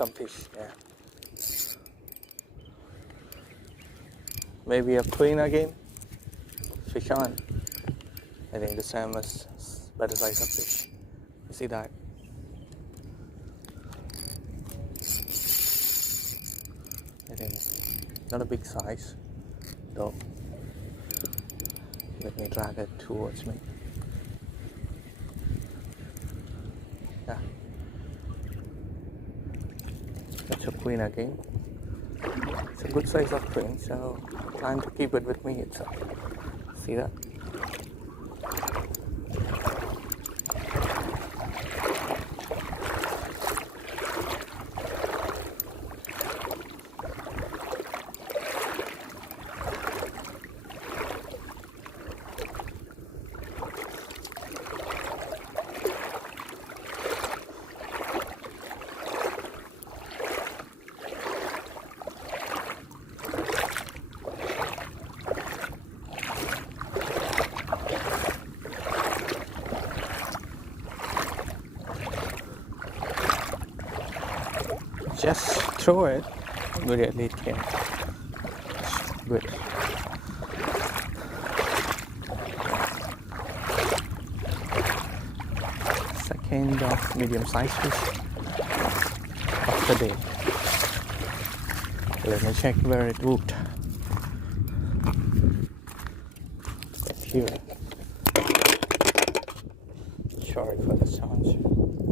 some fish, yeah. Maybe a queen again. Fish on. I think the same as better size of fish. You see that? I think not a big size though. Let me drag it towards me. Yeah. That's a queen again. It's a good size of queen, so I'm trying to keep it with me itself. See that? Just throw it, immediately it came. Good. Second of medium-sized fish of the day. Let me check where it hooked. Got here. Sorry for the sounds.